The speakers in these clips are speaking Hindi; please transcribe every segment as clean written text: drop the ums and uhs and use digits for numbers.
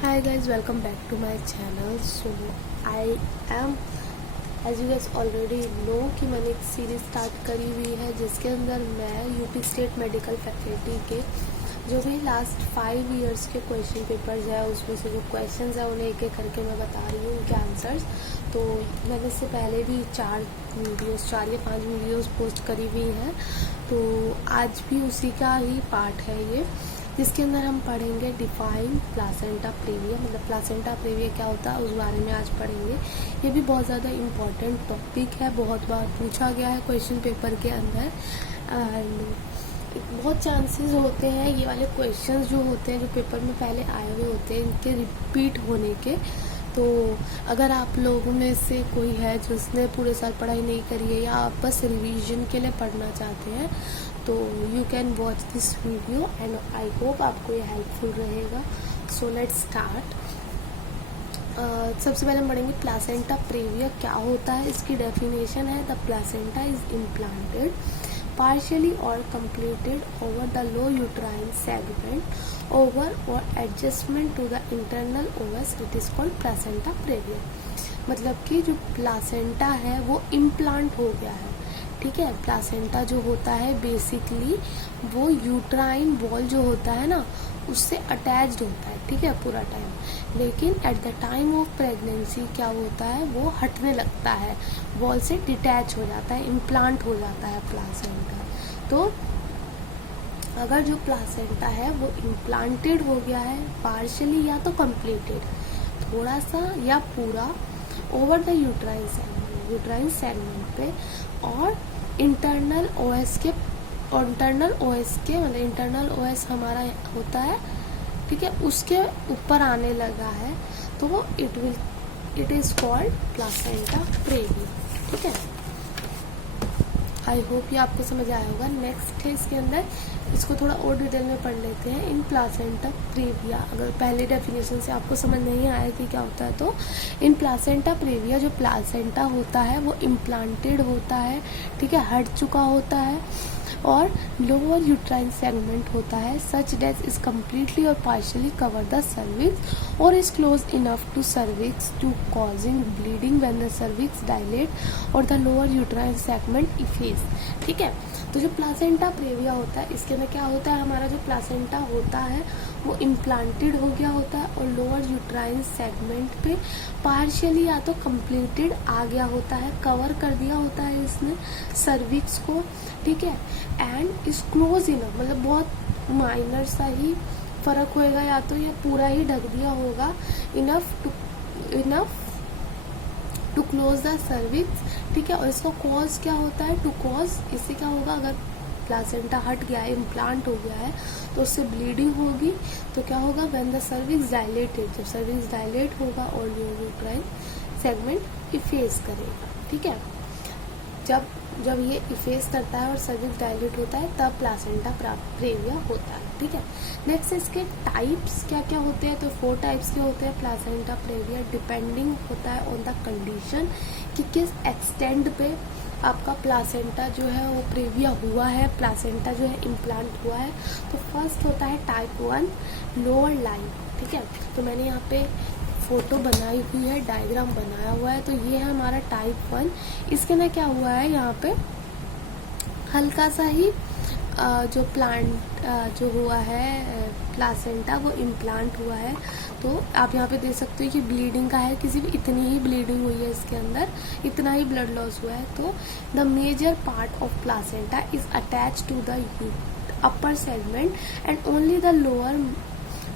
Hi guys, welcome back to my channel. So I am, as you guys already know कि मैंने एक सीरीज स्टार्ट करी हुई है जिसके अंदर मैं यूपी स्टेट मेडिकल फैकल्टी के जो भी लास्ट 5 इयर्स के क्वेश्चन पेपर्स है उसमें से जो क्वेश्चंस है उन्हें एक एक करके मैं बता रही हूँ उनके आंसर्स। तो मैंने इससे पहले भी 4 या 5 वीडियोस पोस्ट करी हुई हैं, तो आज भी उसी का ही पार्ट है ये, जिसके अंदर हम पढ़ेंगे डिफाइन प्लासेंटा प्रेविया। मतलब प्लासेंटा प्रेविया क्या होता है उस बारे में आज पढ़ेंगे। ये भी बहुत ज़्यादा इम्पॉर्टेंट टॉपिक है, बहुत बार पूछा गया है क्वेश्चन पेपर के अंदर। एंड बहुत चांसेस होते हैं ये वाले क्वेश्चंस जो होते हैं जो पेपर में पहले आए हुए होते हैं इनके रिपीट होने के। तो अगर आप लोगों में से कोई है जिसने पूरे साल पढ़ाई नहीं करी है या आप बस रिवीजन के लिए पढ़ना चाहते हैं तो you can watch this video and I hope आपको ये हेल्पफुल रहेगा। So let's start. सबसे पहले हम पढ़ेंगे प्लासेंटा प्रेविया क्या होता है। इसकी डेफिनेशन है the placenta is implanted partially or completed over the low uterine segment over or adjustment to the internal OS, it is called placenta previa। मतलब कि जो प्लासेंटा है वो इम्प्लांट हो गया है, ठीक है। प्लासेंटा जो होता है बेसिकली वो यूट्राइन वॉल जो होता है ना उससे अटैच्ड होता है, ठीक है, पूरा टाइम। लेकिन at the time of pregnancy क्या होता है वो हटने लगता है, वॉल से डिटैच हो जाता है, इम्प्लांट हो जाता है प्लासेंटा। तो अगर जो प्लासेंटा है वो इम्प्लांटेड हो गया है पार्शली या तो कंप्लीटेड थोड़ा सा या पूरा ओवर द यूट्राइन सेगमेंट पे और इंटरनल ओएस के मतलब इंटरनल ओएस हमारा होता है, ठीक है, उसके ऊपर आने लगा है तो it is called placenta praevia, ठीक है। आई होप ये आपको समझ आया होगा। नेक्स्ट है इसके अंदर, इसको थोड़ा और डिटेल में पढ़ लेते हैं। इन प्लासेंटा प्रेविया, अगर पहले डेफिनेशन से आपको समझ नहीं आया कि क्या होता है तो इन प्लासेंटा प्रेविया जो प्लासेंटा होता है वो इम्प्लांटेड होता है, ठीक है, हट चुका होता है और लोअर यूट्राइन सेगमेंट होता है सच दैट इज कम्प्लीटली और पार्शियली कवर द सर्विक्स और is close enough to cervix to causing bleeding when the cervix dilate और the lower uterine segment effaces, ठीक है। तो जो प्लासेंटा प्रेविया होता है इसके अंदर क्या होता है, हमारा जो प्लासेंटा होता है वो इम्प्लांटेड हो गया होता है और लोअर यूट्राइन सेगमेंट पे पार्शियली या तो कंप्लीटेड आ गया होता है, कवर कर दिया होता है इसने सर्विक्स को, ठीक है। एंड इज क्लोज इनफ, मतलब बहुत माइनर सा ही फर्क होएगा, या तो ये पूरा ही ढक दिया होगा enough to close the cervix, ठीक है। और इसका कॉज क्या होता है, टू कॉज, इससे क्या होगा अगर प्लासेंटा हट गया है, इम्प्लांट हो गया है तो उससे ब्लीडिंग होगी तो क्या होगा, व्हेन द सर्विक्स डायलेटेड, जब सर्विक्स डायलेट होगा और यूट्राइन सेगमेंट इफेस करेगा, ठीक है। जब ये इफेस करता है और सर्विक्स डायलेट होता है तब प्लासेंटा प्रेविया होता है, ठीक है। नेक्स्ट इसके टाइप्स क्या क्या होते हैं, तो 4 टाइप्स के होते हैं प्लासेंटा प्रेविया। डिपेंडिंग होता है ऑन द कंडीशन कि किस एक्सटेंड पे आपका प्लासेंटा जो है वो प्रेविया हुआ है, प्लासेंटा जो है इम्प्लांट हुआ है। तो फर्स्ट होता है टाइप 1 लोअर लाइन, ठीक है। तो मैंने यहाँ पे फोटो बनाई हुई है, डायग्राम बनाया हुआ है, तो ये है हमारा टाइप 1। इसके अंदर क्या हुआ है, यहाँ पे हल्का सा ही जो प्लांट जो हुआ है प्लासेंटा वो इम्प्लांट हुआ है। तो आप यहाँ पे देख सकते हो कि ब्लीडिंग का है, किसी भी इतनी ही ब्लीडिंग हुई है इसके अंदर, इतना ही ब्लड लॉस हुआ है। तो the major part of placenta is attach to the upper segment and only the lower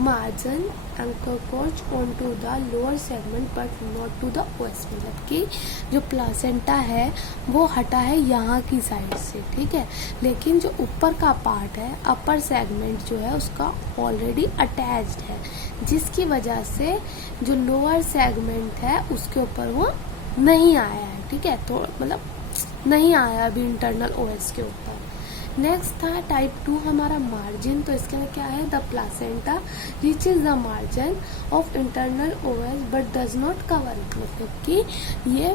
margin anchors on to the lower segment but not to the os. मतलब कि जो प्लासेंटा है वो हटा है यहाँ की साइड से, ठीक है, लेकिन जो ऊपर का पार्ट है अपर सेगमेंट जो है उसका ऑलरेडी अटैच्ड है, जिसकी वजह से जो लोअर सेगमेंट है उसके ऊपर वो नहीं आया है, ठीक है। तो मतलब नहीं आया अभी इंटरनल ओएस के ऊपर। नेक्स्ट था टाइप 2 हमारा मार्जिन। तो इसके अंदर क्या है, the placenta reaches the margin of internal OS but does not cover, मतलब कि ये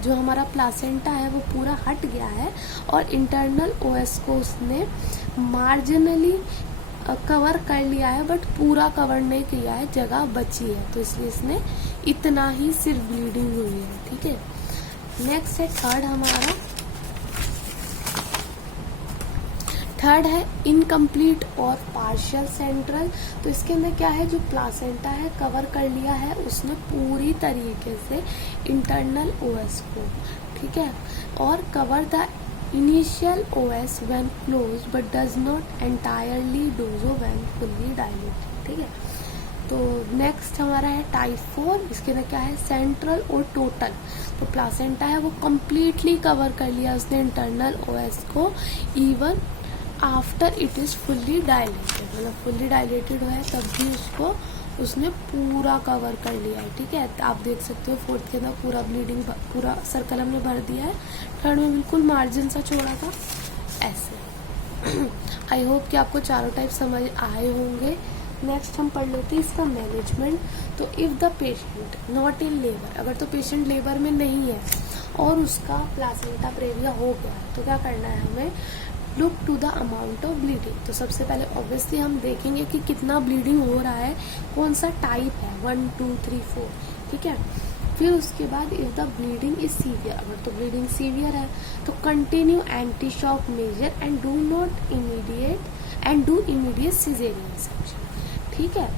जो हमारा प्लासेंटा है वो पूरा हट गया है और इंटरनल ओएस को उसने मार्जिनली कवर कर लिया है, बट पूरा कवर नहीं किया है, जगह बची है, तो इसलिए इसने इतना ही सिर्फ ब्लीडिंग हुई है। ठीक है, नेक्स्ट है थर्ड हमारा, थर्ड है इनकम्प्लीट और पार्शियल सेंट्रल। तो इसके अंदर क्या है, जो प्लासेंटा है कवर कर लिया है उसने पूरी तरीके से इंटरनल ओएस को, ठीक है, और cover the initial OS when close but does not entirely do so when fully dilated. ठीक है, तो नेक्स्ट हमारा है टाइप 4। इसके अंदर क्या है, सेंट्रल और टोटल। तो प्लासेंटा है वो कम्प्लीटली कवर कर लिया उसने इंटरनल ओएस को, even after it is fully dilated, मतलब फुल्ली डायलेटेड है तब भी उसको उसने पूरा कवर कर लिया है। ठीक है, तो आप देख सकते हो फोर्थ के अंदर पूरा ब्लीडिंग, पूरा सर्कल हमने भर दिया है, थर्ड में बिल्कुल मार्जिन सा छोड़ा था ऐसे। आई होप कि आपको चारों टाइप समझ आए होंगे। नेक्स्ट हम पढ़ लेते हैं इसका मैनेजमेंट। तो if the patient not in labour, अगर तो पेशेंट लेबर में नहीं है और उसका प्लासेंटा प्रेविया हो गया तो क्या करना है हमें, look to the amount of bleeding. तो सबसे पहले ऑब्वियसली हम देखेंगे कि कितना ब्लीडिंग हो रहा है, कौन सा टाइप है, 1 2 3 4। ठीक है, फिर उसके बाद if the bleeding is severe, अगर तो ब्लीडिंग सीवियर है तो continue anti shock measure and do not immediate caesarean section. ठीक है,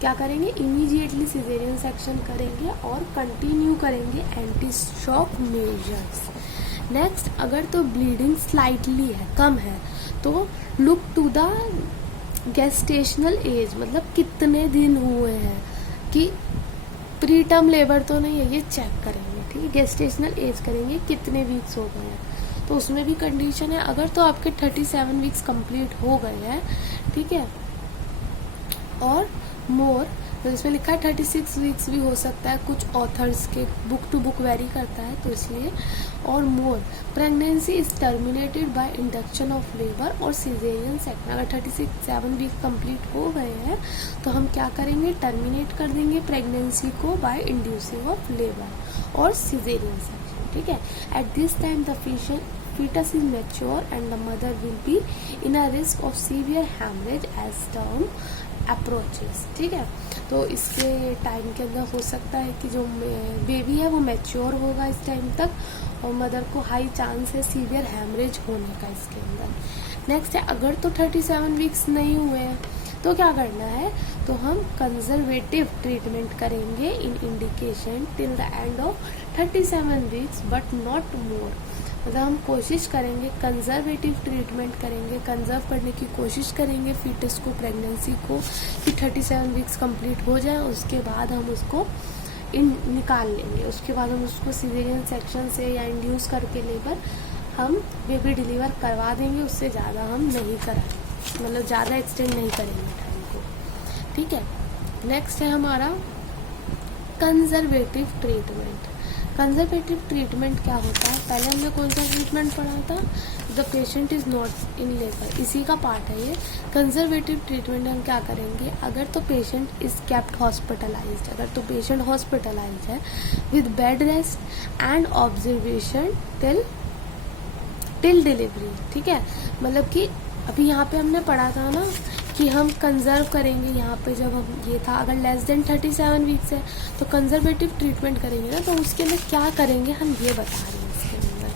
क्या करेंगे, इमीडिएटली सिजेरियन सेक्शन करेंगे और कंटिन्यू करेंगे एंटी शॉक मेजर्स। नेक्स्ट, अगर तो ब्लीडिंग स्लाइटली है, कम है, तो look to the gestational age, मतलब कितने दिन हुए हैं, कि प्री टर्म लेबर तो नहीं है, ये चेक करेंगे। ठीक है, गेस्टेशनल एज करेंगे, कितने वीक्स हो गए हैं, तो उसमें भी कंडीशन है। अगर तो आपके 37 वीक्स कंप्लीट हो गए हैं, ठीक है, और मोर, तो इसमें लिखा है 36 वीक्स भी हो सकता है, कुछ ऑथर्स के बुक टू बुक वेरी करता है, तो इसलिए, और more pregnancy is terminated by induction of labour और सिजेरियन सेक्शन। अगर 37 वीक कंप्लीट हो गए हैं तो हम क्या करेंगे, टर्मिनेट कर देंगे प्रेगनेंसी को बाय इंड्यूसिंग ऑफ लेबर और सिजेरियन सेक्शन। ठीक है, at this time the fetus is mature and the mother will be in a risk of severe hemorrhage as term approaches। ठीक है, तो इसके टाइम के अंदर हो सकता है कि जो बेबी है वो मैच्योर होगा इस टाइम तक, और मदर को हाई चांस है सीवियर हैमरेज होने का इसके अंदर। नेक्स्ट है, अगर तो 37 वीक्स नहीं हुए हैं तो क्या करना है, तो हम कंजर्वेटिव ट्रीटमेंट करेंगे in indication till the end of 37 weeks but not more. मतलब हम कोशिश करेंगे, कंजर्वेटिव ट्रीटमेंट करेंगे, कंजर्व करने की कोशिश करेंगे फीटस को, प्रेगनेंसी को, कि 37 वीक्स कंप्लीट हो जाए, उसके बाद हम उसको निकाल लेंगे। उसके बाद हम उसको सिजेरियन सेक्शन से या इंड्यूस करके लेबर हम बेबी डिलीवर करवा देंगे, उससे ज़्यादा हम नहीं कराएंगे, मतलब ज़्यादा एक्सटेंड नहीं करेंगे टाइम को। ठीक है, नेक्स्ट है हमारा कंजर्वेटिव ट्रीटमेंट। कंजर्वेटिव ट्रीटमेंट क्या होता है, पहले हमने कौन सा ट्रीटमेंट पढ़ा था, the patient is not in labour, इसी का पार्ट है ये। कंजर्वेटिव ट्रीटमेंट हम क्या करेंगे, अगर तो पेशेंट इज केप्ट हॉस्पिटलाइज्ड, अगर तो पेशेंट हॉस्पिटलाइज्ड है with bed rest and observation till delivery. ठीक है, मतलब कि अभी यहाँ पे हमने पढ़ा था ना कि हम कंजर्व करेंगे, यहाँ पे जब हम ये था, अगर लेस देन 37 वीक्स है तो कंजर्वेटिव ट्रीटमेंट करेंगे ना, तो उसके लिए क्या करेंगे हम ये बता रहे हैं इसके अंदर।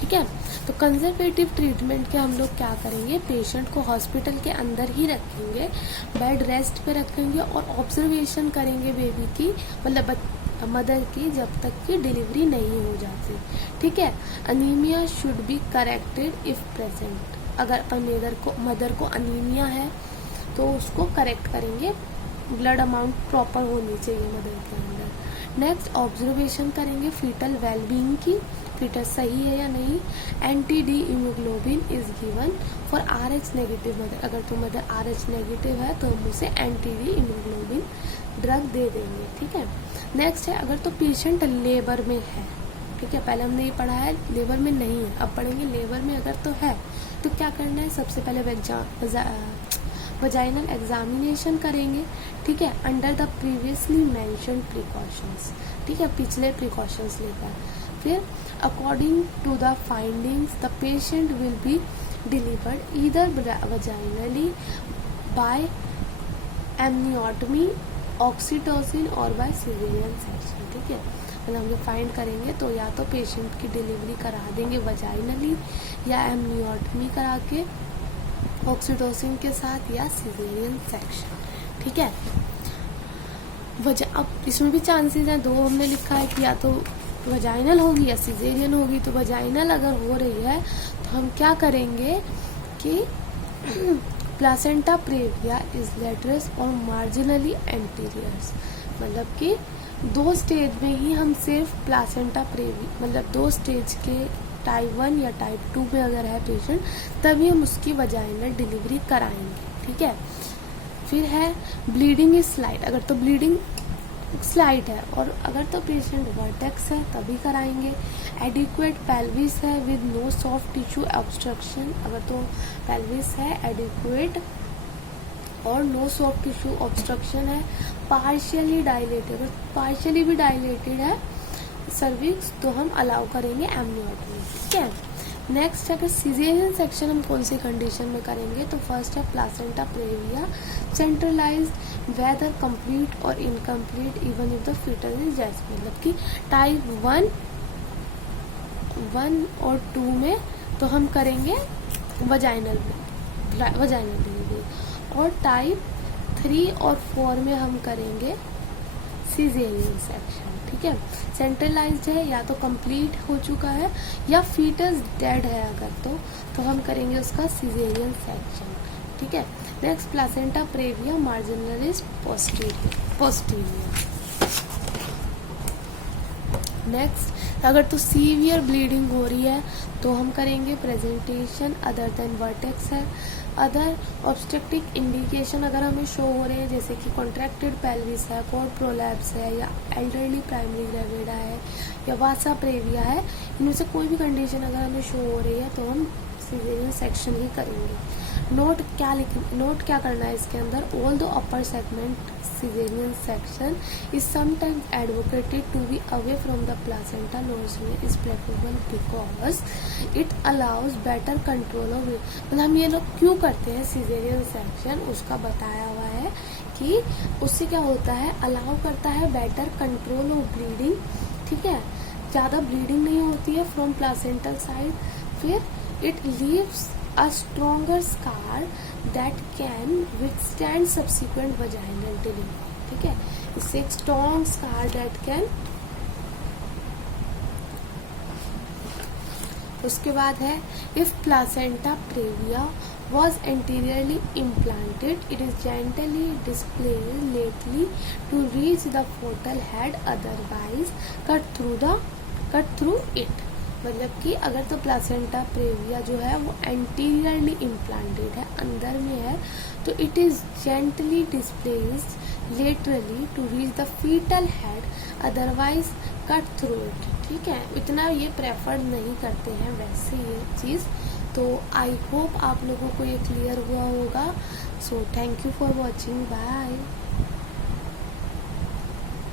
ठीक है, तो कंजर्वेटिव ट्रीटमेंट के हम लोग क्या करेंगे, पेशेंट को हॉस्पिटल के अंदर ही रखेंगे, बेड रेस्ट पे रखेंगे और ऑब्जर्वेशन करेंगे बेबी की, मतलब मदर की, जब तक कि डिलीवरी नहीं हो जाती। ठीक है, anaemia should be corrected if present, अगर मदर को अनीमिया है तो उसको करेक्ट करेंगे, ब्लड अमाउंट प्रॉपर होनी चाहिए मदर के अंदर। नेक्स्ट, ऑब्जर्वेशन करेंगे फीटल वेलबींग की, फीटस सही है या नहीं। Anti D immunoglobulin is given for RH negative mother, अगर तो मदर RH नेगेटिव है तो हम उसे एंटी डी इमोग्लोबिन ड्रग दे देंगे। ठीक है, नेक्स्ट है, अगर तो पेशेंट लेबर में है, ठीक है, पहले हमने ये पढ़ा है लेबर में नहीं है, अब पढ़ेंगे लेबर में अगर तो है तो क्या करना है, सबसे पहले वजाइनल एग्जामिनेशन करेंगे। ठीक है, under the previously mentioned precautions, ठीक है, पिछले प्रिकॉशंस लेकर। फिर according to the findings the patient will be delivered either vaginally by amniotomy, oxytocin और बाय सिजेरियन सेक्शन। ठीक है, मतलब हम लोग फाइंड करेंगे तो या तो पेशेंट की डिलीवरी करा देंगे वजाइनली या एमनियोटमी करा के ऑक्सीटोसिन के साथ या सिजेरियन सेक्शन। ठीक है, अब इसमें भी चांसेस हैं, दो हमने लिखा है कि या तो वजाइनल होगी या सिजेरियन होगी। तो वजाइनल अगर हो रही है तो हम क्या करेंगे कि प्लासेंटा प्रेविया इज लेटरस और मार्जिनली एंटीरियर्स, मतलब कि 2 स्टेज में ही हम सिर्फ प्लासेंटा प्रेवी, मतलब 2 स्टेज के टाइप 1 या टाइप 2 में अगर है पेशेंट तभी हम उसकी वजाइनल डिलीवरी कराएंगे। ठीक है, फिर है ब्लीडिंग इज स्लाइट, अगर तो ब्लीडिंग स्लाइट है और अगर तो पेशेंट वर्टेक्स है तभी कराएंगे। एडिक्वेट पेल्विस है with no soft tissue obstruction, अगर तो पेल्विस है एडिक्वेट और नो सॉफ्ट टिश्यू ऑब्स्ट्रक्शन है। पार्शियली डायलेटेड, पार्शियली भी डायलेटेड है सर्विक्स तो हम अलाउ करेंगे एमनियोटमी। ठीक है, नेक्स्ट अगर सिजेरियन सेक्शन हम कौन सी कंडीशन में करेंगे तो फर्स्ट है placenta praevia centralised whether complete और incomplete even if the fetal is dead, मतलब कि टाइप 1 और 2 में तो हम करेंगे वजाइनल डिलीवरी और टाइप 3 और 4 में हम करेंगे सिजेरियन सेक्शन। ठीक है, सेंट्रलाइज्ड है या तो कंप्लीट हो चुका है या फीटस डेड है अगर तो हम करेंगे उसका सिजेरियन सेक्शन। ठीक है, next placenta praevia marginalis posterior. Next अगर तो सीवियर ब्लीडिंग हो रही है तो हम करेंगे प्रेजेंटेशन अदर देन वर्टेक्स है। अदर ऑब्स्ट्रक्टिव इंडिकेशन अगर हमें शो हो रहे हैं जैसे कि कॉन्ट्रैक्टेड पेल्विस है, कॉर्ड प्रोलैप्स है या एल्डरली प्राइमरी ग्रेविडा है या वासा प्रेविया है, इनमें से कोई भी कंडीशन अगर हमें शो हो रही है तो हम सिजेरियन सेक्शन ही करेंगे। नोट क्या करना है इसके अंदर, all the upper segment caesarean section is sometimes advocated to be away from the placenta normally is preferable because it allows better control of, मतलब हम ये लोग क्यों करते हैं सिजेरियन सेक्शन उसका बताया हुआ है कि उससे क्या होता है, अलाउ करता है बेटर कंट्रोल ऑफ ब्लीडिंग। ठीक है, ज़्यादा ब्लीडिंग नहीं होती है फ्रॉम प्लासेंटल साइड। फिर it leaves a stronger scar that can withstand subsequent vaginal delivery। ठीक है, इससे एक strong scar that can, उसके बाद है if placenta previa was anteriorly implanted it is gently displaced lately to reach the foetal head, otherwise cut through it, मतलब कि अगर तो प्लासेंटा प्रेविया जो है वो एंटीरियरली इम्प्लांटेड है, अंदर में है, तो it is gently displaced laterally to reach the fetal head, otherwise cut through it. ठीक है, इतना ये प्रेफर्ड नहीं करते हैं वैसे ये चीज़। तो आई होप आप लोगों को ये क्लियर हुआ होगा। So thank you for watching, bye.